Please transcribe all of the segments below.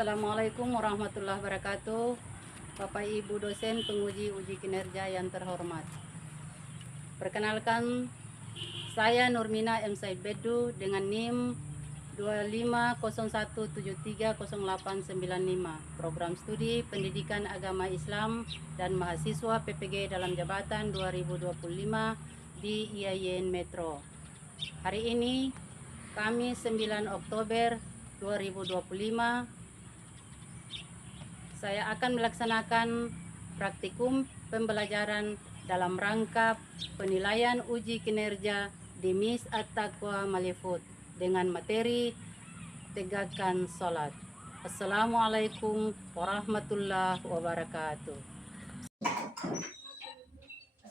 Assalamualaikum warahmatullahi wabarakatuh. Bapak Ibu dosen penguji uji kinerja yang terhormat. Perkenalkan, saya Nurmina M. Said Bedu dengan NIM 2501730895, Program Studi Pendidikan Agama Islam dan Mahasiswa PPG dalam Jabatan 2025 di IAIN Metro. Hari ini, Kamis 9 Oktober 2025, saya akan melaksanakan praktikum pembelajaran dalam rangka penilaian uji kinerja di MIS At-Taqwa Malifut dengan materi tegakkan sholat. Assalamualaikum warahmatullahi wabarakatuh.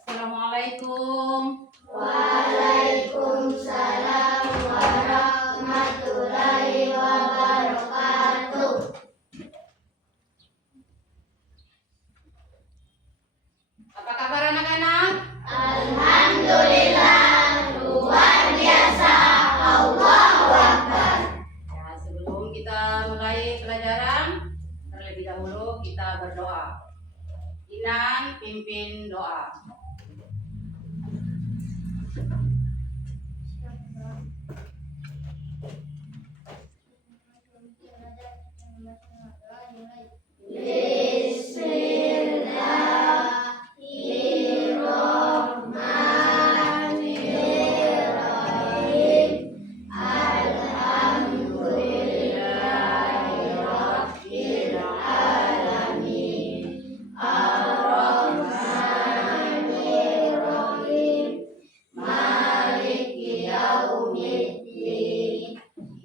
Assalamualaikum. Waalaikumsalam warahmatullahi wabarakatuh. Apa kabar anak-anak? Alhamdulillah, luar biasa. Allahu Akbar. Ya, sebelum kita mulai pelajaran, terlebih dahulu kita berdoa. Inan pimpin doa. Bismillahirrahmanirrahim. Alhamdulillahirabbil alamin. Ar-Rahmanirrahim. Maliki yaumiddin.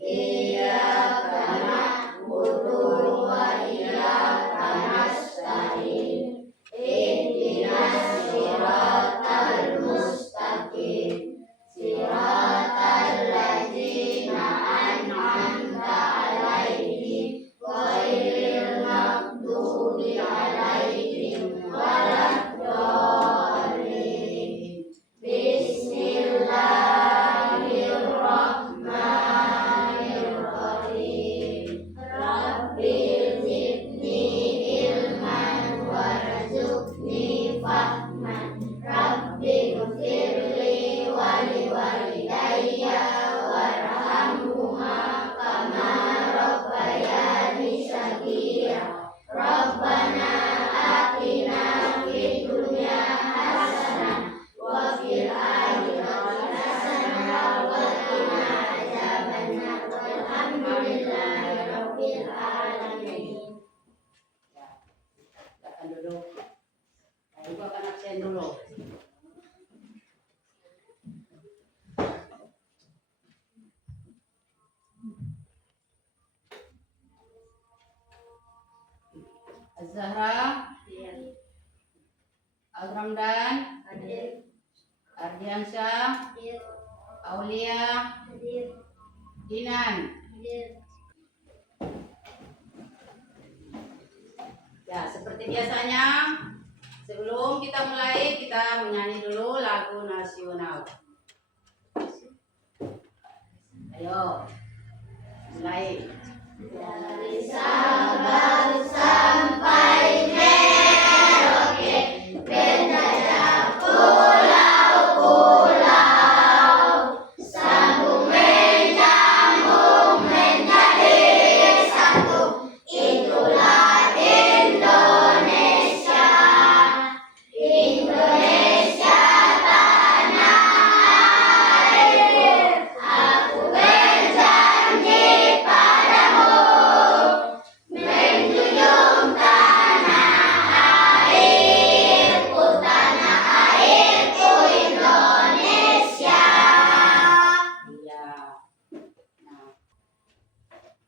Iyyaka na'budu wa iyyaka nasta'in. Ihdinas siratal mustaqim. Siratal ladzina an'amta 'alaihim ghairil maghdubi 'alaihim waladdallin. Bismillahirrahmanirrahim. Rabbil zidni ilman warzuqni fahman. Rabbi ghfirli wali walidayya warhamhuma kama rabbayani shaghira. Rabbana atina fid dunya hasanah wa fil akhirati hasanah wa qina adzabannar. Walhamdulillahi rabbil alamin. Ya, silakan duduk. Ibu akan absen dulu. Az-Zahra, Al-Ramdan, Ardiansyah, Aulia, Dinan. Ya, seperti biasanya, sebelum kita mulai, kita menyanyi dulu lagu nasional. Ayo, mulai. Dari Sabang sampai Merauke, bendera pulau-pulau, sambung menyambung menjadi satu. Itulah Indonesia. Indonesia tanah air. Aku berjanji padamu menjunjung tanah airku Indonesia. Iya. Nah,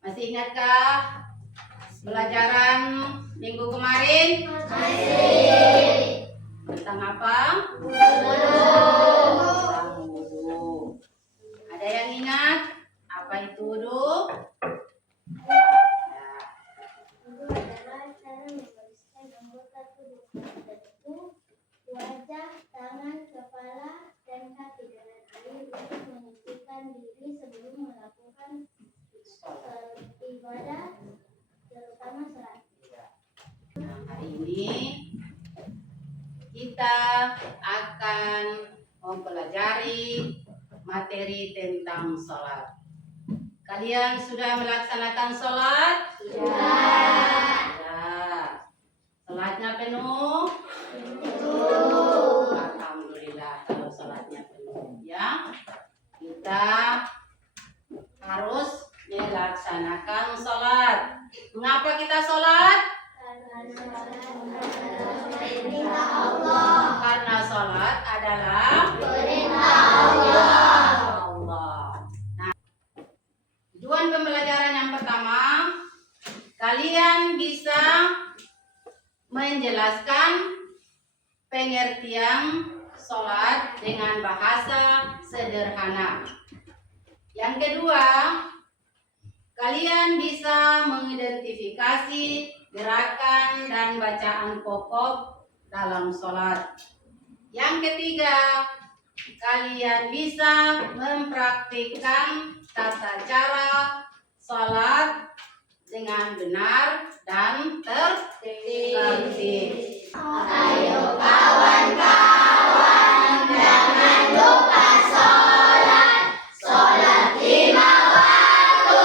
masih ingatkah pelajaran minggu kemarin? Masih. Tentang apa? Belum. Tentang wudu. Ada yang ingat apa itu wudu? Ya. Wudu adalah cara membersihkan anggota tubuh tertentu, wajah, tangan, kepala, dan kaki dengan air untuk menyucikan diri sebelum melakukan ibadah, pertama sholat. Nah, hari ini kita akan mempelajari materi tentang sholat. Kalian sudah melaksanakan sholat? Sudah. Ya. Sholatnya penuh? Alhamdulillah kalau sholatnya penuh. Ya, kita harus melaksanakan sholat. Mengapa kita sholat? Perintah Allah. Karena sholat adalah Perintah Allah. Allah. Nah, tujuan pembelajaran yang pertama, kalian bisa menjelaskan pengertian sholat dengan bahasa sederhana. Yang kedua, kalian bisa mengidentifikasi gerakan dan bacaan pokok dalam sholat. Yang ketiga, kalian bisa mempraktikkan tata cara sholat dengan benar dan tertib. Ayo kawan-kawan, jangan lupa sholat. Sholat 5 waktu,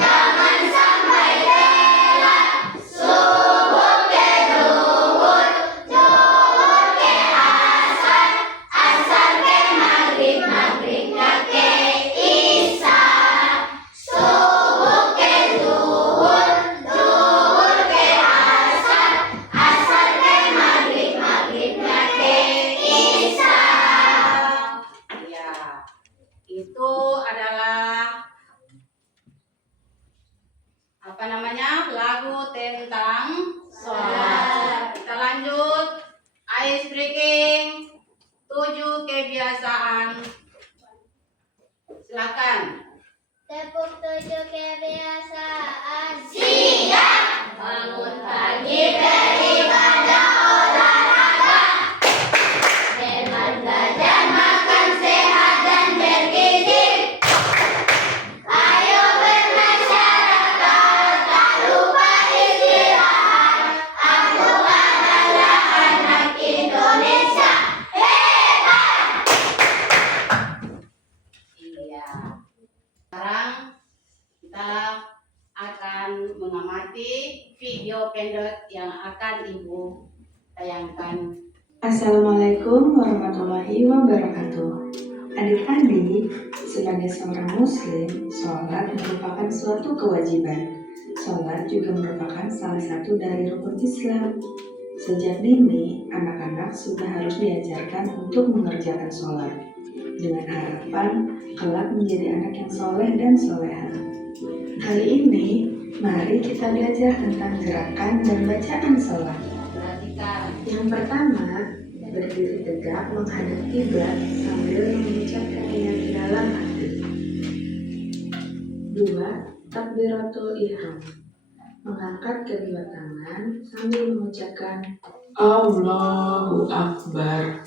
jangan sampai telat. Subuh ke zuhur, zuhur ke asar, asar ke maghrib, maghribnya ke isya. Subuh ke zuhur, zuhur ke asar, asar ke maghrib, maghribnya ke isya. Ya, itu adalah lagu tentang sholat. Kita lanjut ice breaking 7 kebiasaan. Silakan. Tepuk 7 kebiasaan. Siap. Bangun pagi beribadah olahraga. Hemat belajar makan sehat dan bergizi. Ayo bermasyarakat, tak lupa istirahat. Aku adalah anak Indonesia. Hebat. Iya. Sekarang kita akan mengamati video pendek yang akan Ibu tayangkan. Assalamualaikum warahmatullahi wabarakatuh. Adik-adik, sebagai seorang muslim, sholat merupakan suatu kewajiban. Sholat juga merupakan salah satu dari rukun Islam. Sejak dini, anak-anak sudah harus diajarkan untuk mengerjakan sholat, dengan harapan kelak menjadi anak yang soleh dan soleha. Kali ini, mari kita belajar tentang gerakan dan bacaan sholat. Perhatikan. Yang pertama, berdiri tegak menghadap kiblat sambil mengucapkan niat dalam hati. 2. Takbiratul ihram. Mengangkat kedua tangan sambil mengucapkan Allahu Akbar.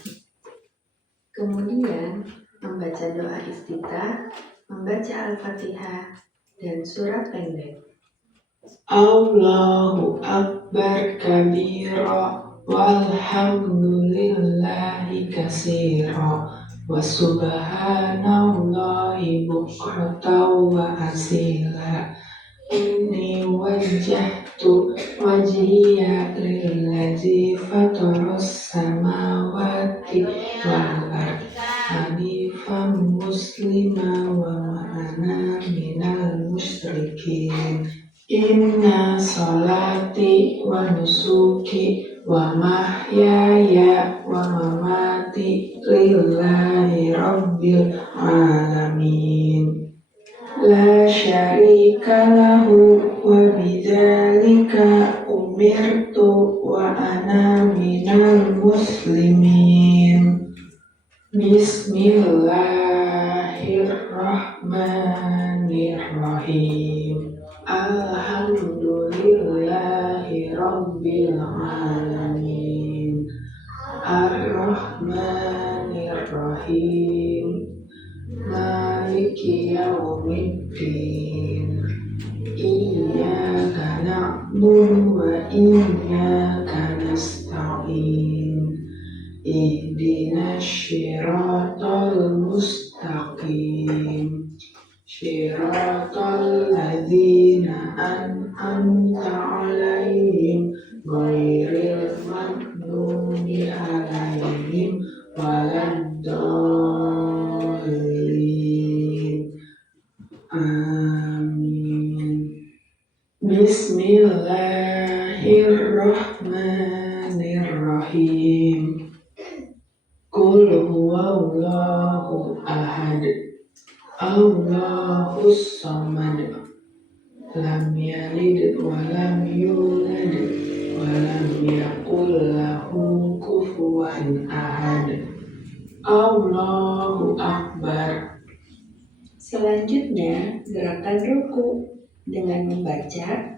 Kemudian membaca doa iftitah, membaca Al-Fatihah dan surat pendek. Allahu Akbar kabira walhamdulillahi katsira wa subhanallahi bukratan wa asila. Inni wajjahtu wajhiya lillazi fataras samawati wal ardh hanifan muslima wa ana minal musyrikin. Inna salati wa nusuki wa mahyaya wa mamati lillahi rabbil alamin. La syarika lahu wa bidzalika umirtu wa ana minal muslimin. Bismillahirrahmanirrahim. Alhamdulillahi rabbil alamin. Ar-Rahmanir-Rahim. Maliki yaumiddin. Iyyaka na'budu na'budu wa iyyaka nasta'in. Ihdinas syiratal mustaqim. Syiratal ladzina an'amta 'alaihim ghairil maghdubi 'alaihim waladdallin. Amin. Bismillahirrahmanirrahim. Qul huwallahu ahad. Allahus samad. Lam yalid wa lam yulad wa lam yakul lahu kufuwan ahad. Allahu akbar. Selanjutnya, gerakan ruku dengan membaca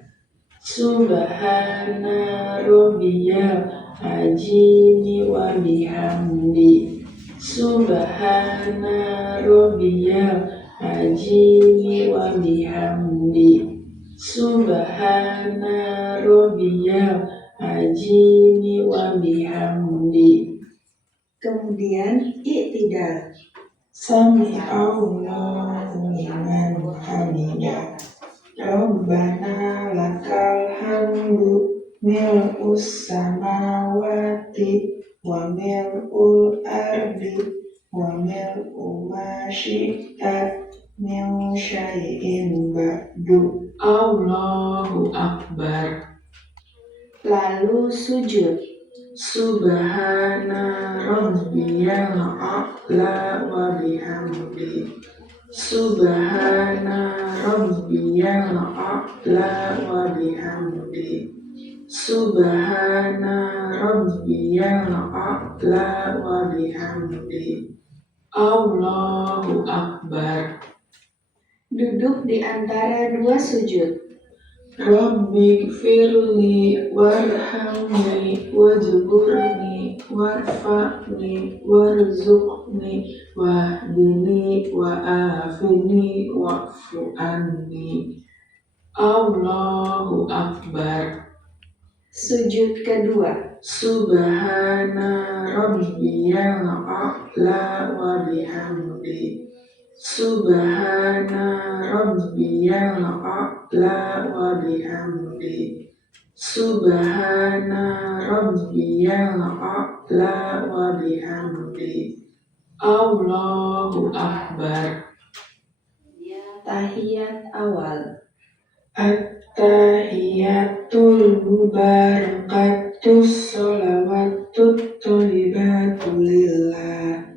Subhana rabbiyal azimi wa bihamdi. Subhana rabbiyal azimi wa bihamdi. Subhana rabbiyal azimi wa bihamdi. Kemudian i'tidal. Sami'allahu liman hamidah. Rabbana lakal hamdu mil'us samawati wa mil'ul ardi wa mil'u ma syi'ta min syai'in ba'du. Allahu akbar. Lalu sujud. Subhana rabbiyal a'la wa bihamdi. Subhana rabbiyal a'la wa bihamdi. Subhana rabbiyal a'la wa bihamdi. Allahu akbar. Duduk di antara dua sujud. Rabbi gfirli warhamni wajburni warfa'ni warzuqni wahdini wa'afini wa'fu anni. Allahu akbar. Sujud kedua. Subhana rabbiyal a'la wa bihamdi. Subhana rabbiyal a'la wa bihamdi. Subhana rabbiyal a'la wa bihamdi. Allahu akbar. Tahiyat awal. At-tahiyatul mubarakatus sholawatut tholibatu lillah.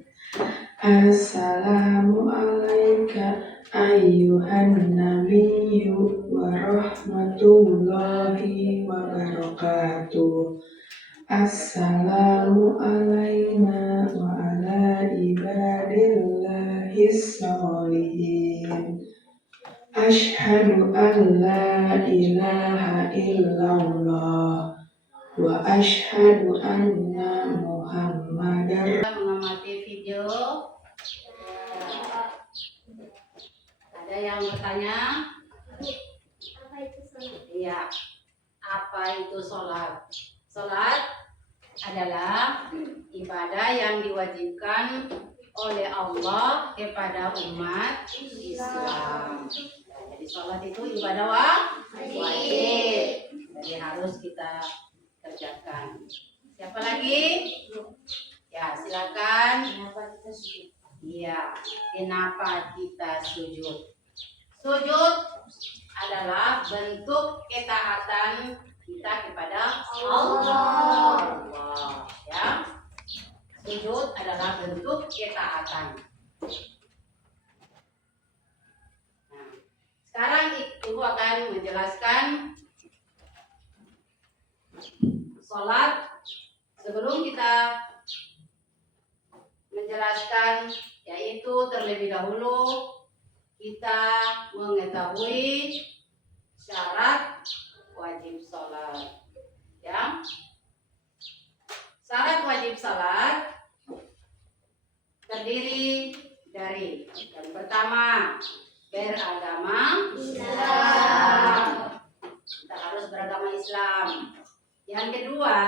Assalamu alaika ayyuhan nabiyyu wa rahmatullahi wa barakatuh. Assalamu alaina wa ala ibadillahis sholihin. Ashhadu an la ilaha illallah wa ashhadu anna Muhammadar. Mengamati video. Ada yang bertanya? Apa itu sholat? Iya. Apa itu sholat? Sholat adalah ibadah yang diwajibkan oleh Allah kepada umat Islam. Jadi sholat itu ibadah wajib. Jadi harus kita kerjakan. Siapa lagi? Ya, silakan. Kenapa kita sujud? Iya, kenapa kita sujud? Sujud adalah bentuk ketaatan kita kepada Allah. Ya. Sujud adalah bentuk ketaatan. Nah, sekarang Ibu akan menjelaskan sholat. Sebelum kita menjelaskan, yaitu terlebih dahulu kita mengetahui syarat wajib sholat. Ya, syarat wajib sholat terdiri dari yang pertama beragama Islam. Kita harus beragama Islam. Yang kedua,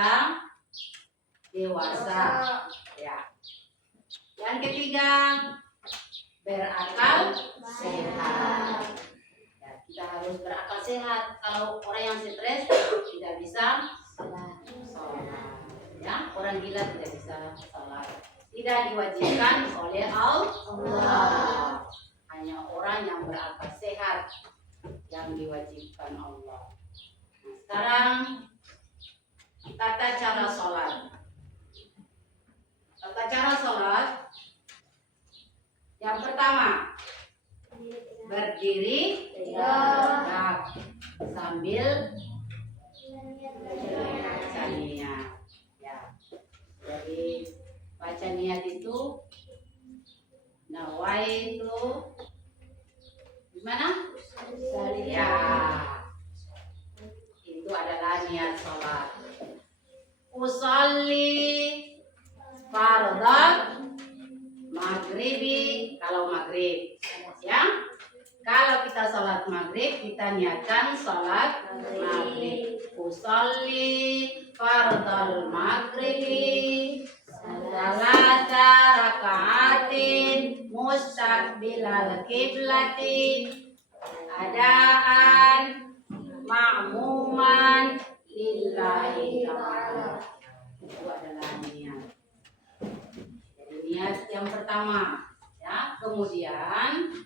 dewasa. Ya. Yang ketiga, berakal sehat. Ya, kita harus berakal sehat. Kalau orang yang stres tidak bisa sholat. Ya, orang gila tidak bisa sholat. Tidak diwajibkan oleh Allah. Hanya orang yang berakal sehat yang diwajibkan Allah. Nah, sekarang tata cara sholat. Tata cara sholat. Yang pertama, berdiri tegak sambil baca niat. Ya. Jadi baca niat itu nawaitu gimana? Ya. Itu adalah niat sholat. Usolli fardhat maghribi kalau maghrib. Ya. Kalau kita sholat maghrib, kita niatkan sholat maghrib. Usolli fardhal maghribi salasa rakaatin mustaqbilal kiblati adaan ma'muman lillahi ta'ala. Itu adalah niat. Jadi niat yang pertama, ya. Kemudian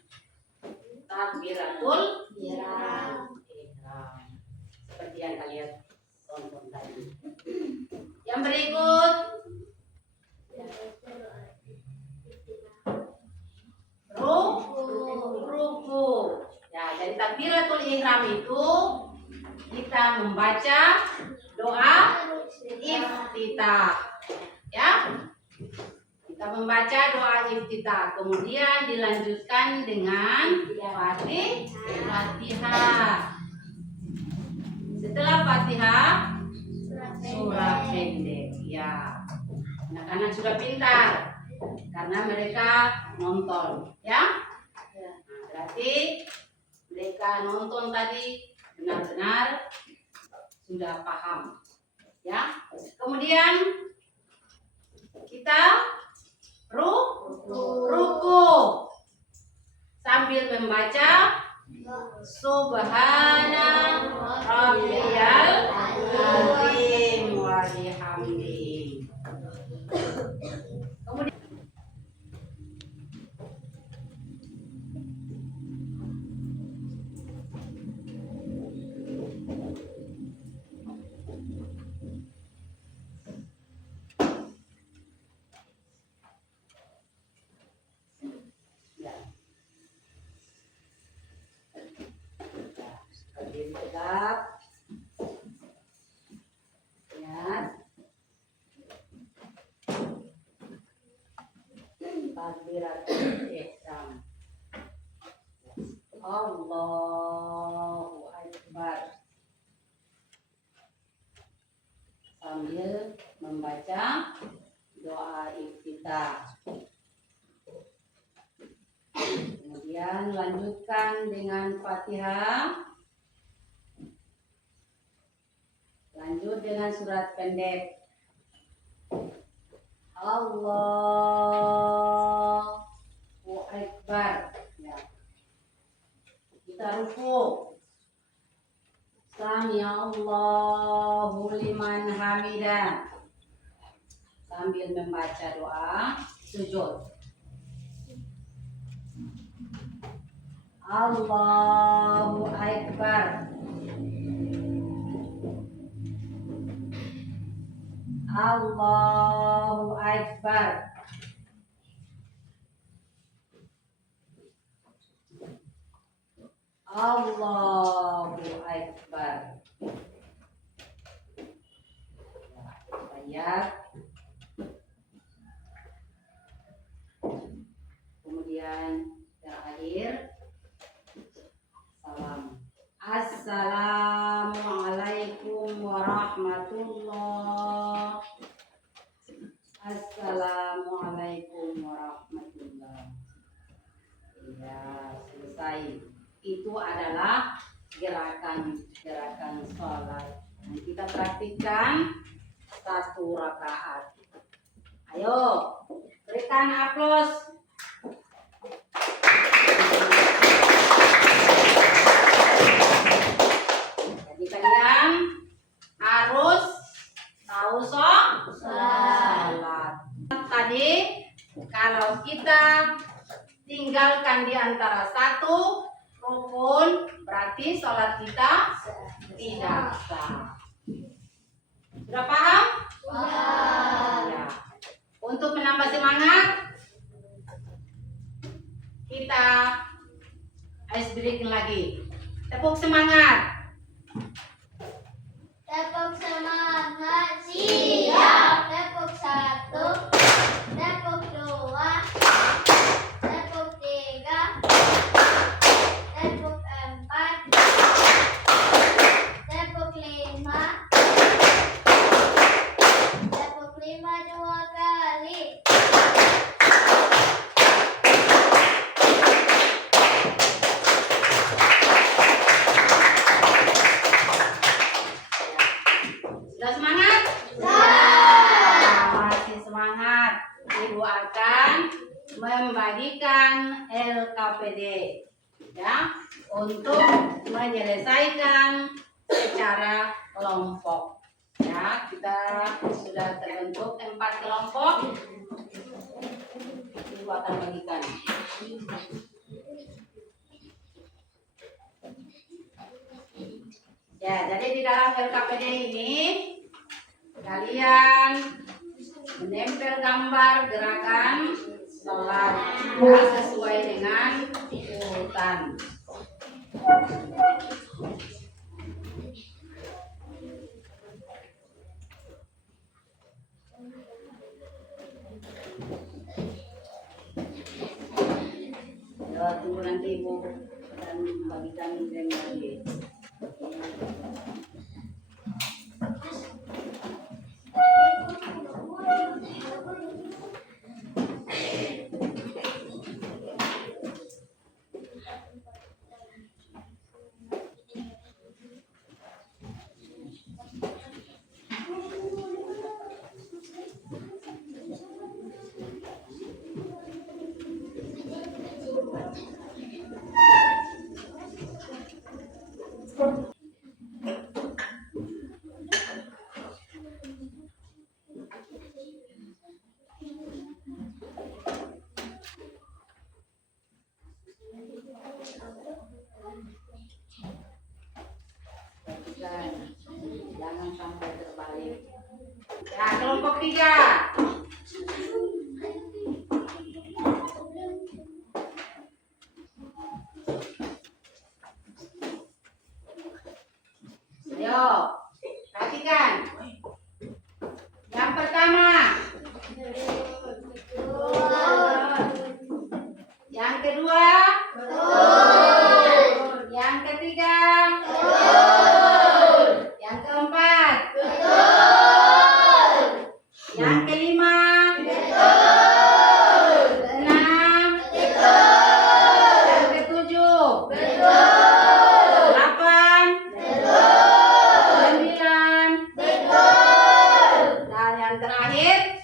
takbiratul ihram. Seperti yang kalian tonton tadi. Yang berikut ruku. Ya, dari takbiratul ihram itu kita membaca doa iftitah. Ya. Kita membaca doa iftitah, kemudian dilanjutkan dengan Fatihah. Setelah Fatihah, surah pendek. Ya, anak-anak sudah pintar karena mereka nonton. Ya, nah, berarti mereka nonton tadi benar-benar sudah paham. Ya, kemudian kita ruku sambil membaca Subhana rabbiyal azim wa bihamdihi. Kemudian berdiri tegak. Lihat. Takbiratul ihram. Allahu Akbar. Sambil membaca doa iftitah. Kemudian lanjutkan dengan Fatihah. Lanjut dengan surat pendek. Allahu Akbar. Ya. Kita ruku. Sami Allahu liman hamidah. Sambil membaca doa sujud. Allahu Akbar. Allahu Akbar. Allahu Akbar. Lihat. Kemudian terakhir salam. Assalamualaikum warahmatullah. Assalamualaikum warahmatullah. Ya, selesai. Itu adalah gerakan sholat. Nah, kita praktikkan 1 rakaat. Ayo, berikan aplaus. Jadi kalian harus tahu sholat. Tadi kalau kita tinggalkan di antara 1 rukun, berarti sholat kita tidak sah. Sudah paham? Ya. Untuk menambah semangat, kita ice breaking lagi. Tepuk semangat. Tepuk semangat. Siap. Tepuk 1. Tepuk 2. Tepuk 3. Tepuk 4. Tepuk 5. Tepuk 5 2 kali. Sudah semangat? Masih semangat. Ibu akan membagikan LKPD ya untuk menyelesaikan secara kelompok. Ya, kita sudah terbentuk 4 kelompok. Ibu akan bagikan. Ya, jadi di dalam LKPD ini kalian menempel gambar gerakan sholat ya, sesuai dengan urutan. Ya, tunggu nanti ibu dan bagikan link lagi. Jangan sampai terbalik. Ya, kelompok 3. Ayo, perhatikan. Yang pertama, yang kedua, yang ketiga, yang keempat, yang kelima, keenam, yang ketujuh, 8, 9, dan yang terakhir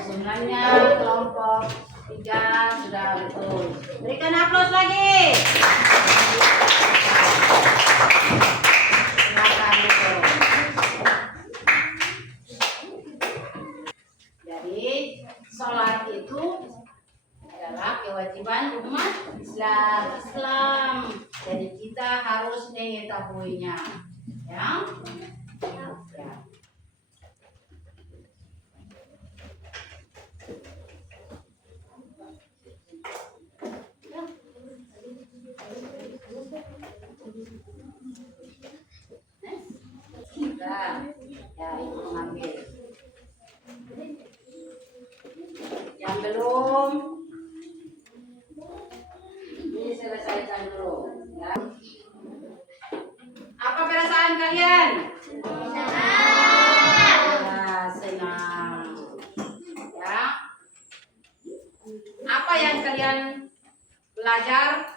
sebenarnya kelompok 3 sudah betul. Berikan aplaus lagi. Silakan itu. Jadi sholat itu adalah kewajiban umat Islam. Jadi kita harus mengetahuinya. Ya. Ya. Sudah. Ya, ibu mengambil. Yang belum, ini selesaikan dulu. Ya. Apa perasaan kalian? Ya, senang. Ya. Apa yang kalian belajar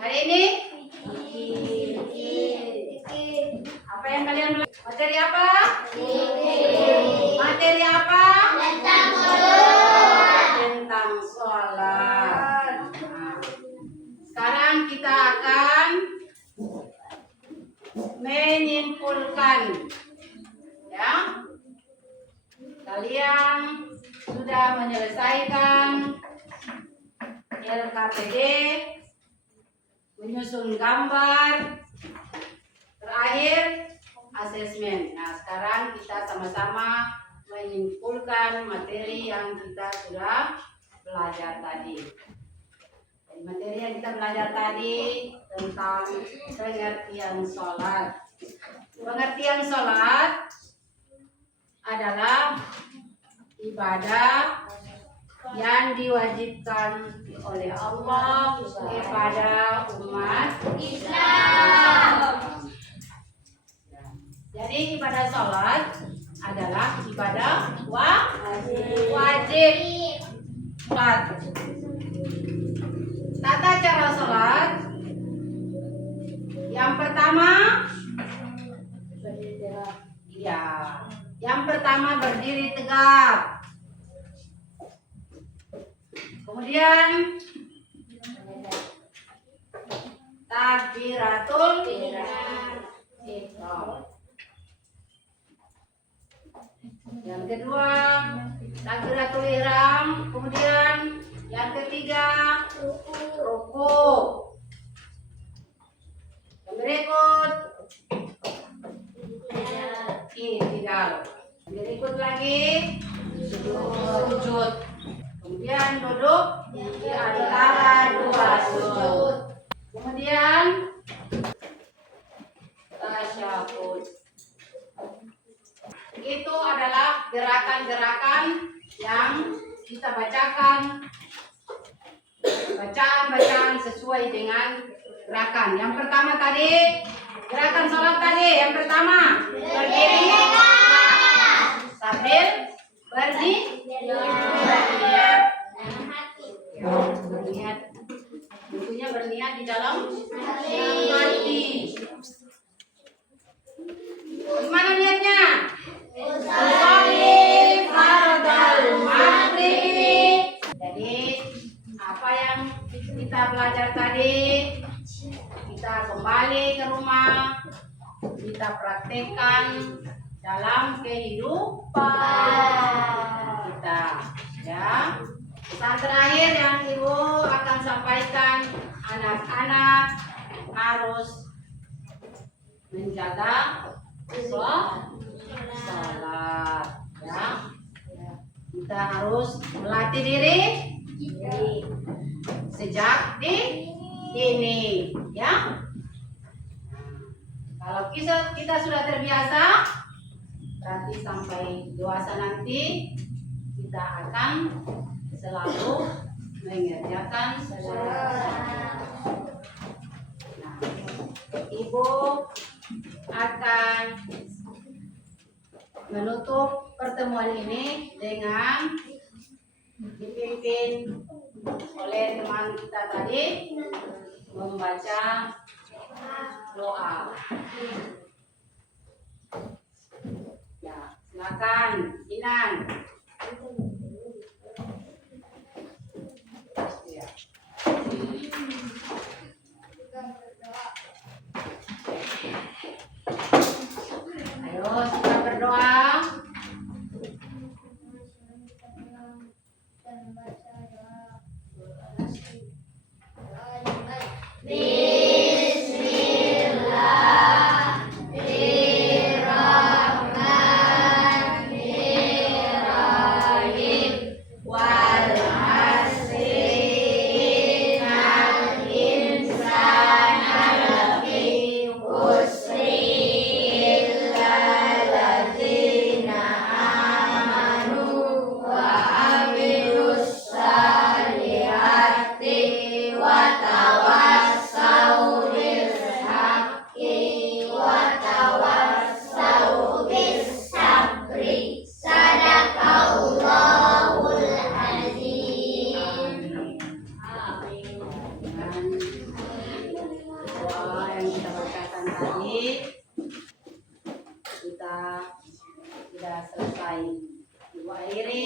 hari ini? Apa yang kalian belajar? Materi apa? Materi apa? Tentang sholat. Nah, sekarang kita akan menyimpulkan, ya. Kalian sudah menyelesaikan LKPD, menyusun gambar, terakhir asesmen. Nah, sekarang kita sama-sama menyimpulkan materi yang kita sudah belajar tadi. Jadi, materi yang kita belajar tadi tentang pengertian sholat. Pengertian sholat adalah ibadah yang diwajibkan oleh Allah kepada umat Islam. Jadi ibadah sholat adalah ibadah wajib. Tata cara sholat yang pertama, berdiri tegak. Kemudian takbiratul ihram. Yang kedua takbiratul ihram. Kemudian yang ketiga ruku. Yang berikut i'tidal. Berikut lagi sujud. Kemudian duduk di antara dua sujud. Kemudian tasyahud. Itu adalah gerakan-gerakan yang kita bacakan. Bacaan-bacaan sesuai dengan gerakan. Yang pertama tadi, gerakan sholat tadi. Yang pertama, berdiri sambil berniat. Tentunya berniat di dalam hati. Gimana niatnya? Usolli fardal maghrib. Jadi apa yang kita belajar tadi, kita kembali ke rumah, kita praktekkan dalam kehidupan kita, ya. Pesan terakhir yang Ibu akan sampaikan, anak-anak harus menjaga sholat, ya. Kita harus melatih diri sejak dini, ya. Kalau kita sudah terbiasa, berarti sampai dewasa nanti kita akan selalu mengerjakan sholat. Nah, Ibu akan menutup pertemuan ini dengan dipimpin oleh teman kita tadi membaca doa. Ya, silakan Inan. Ya. Ayo kita berdoa. Bismillahirrahmanirrahim. baik. Ibu akhiri